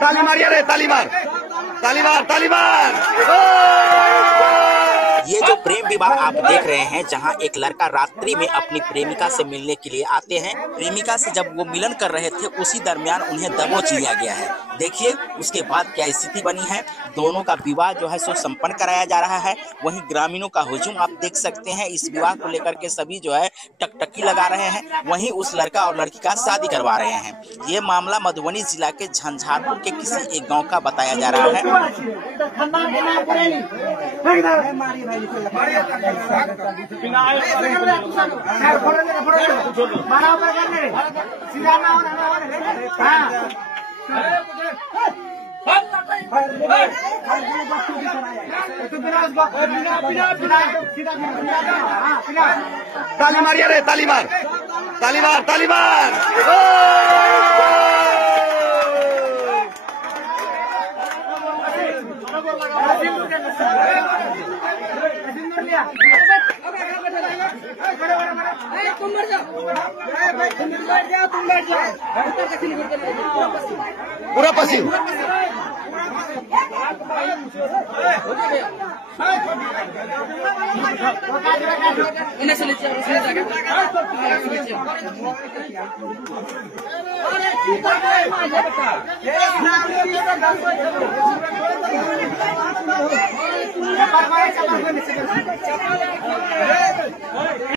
ताली मारिए रे, ताली मार, ताली मार, ताली मार। ये जो प्रेम विवाह आप देख रहे हैं, जहां एक लड़का रात्रि में अपनी प्रेमिका से मिलने के लिए आते हैं, प्रेमिका से जब वो मिलन कर रहे थे उसी दरमियान उन्हें दबोच लिया गया है। देखिए उसके बाद क्या स्थिति बनी है। दोनों का विवाह जो है सो संपन्न कराया जा रहा है। वहीं ग्रामीणों का हुजूम आप देख सकते हैं। इस विवाह को लेकर के सभी जो है टकटकी लगा रहे हैं। वहीं उस लड़का और लड़की का शादी करवा रहे हैं। ये मामला मधुबनी जिला के झंझारपुर के किसी एक गाँव का बताया जा रहा है। ताली मारिए रे, ताली मार, ताली मार, ताली मार। पूरा पसीन।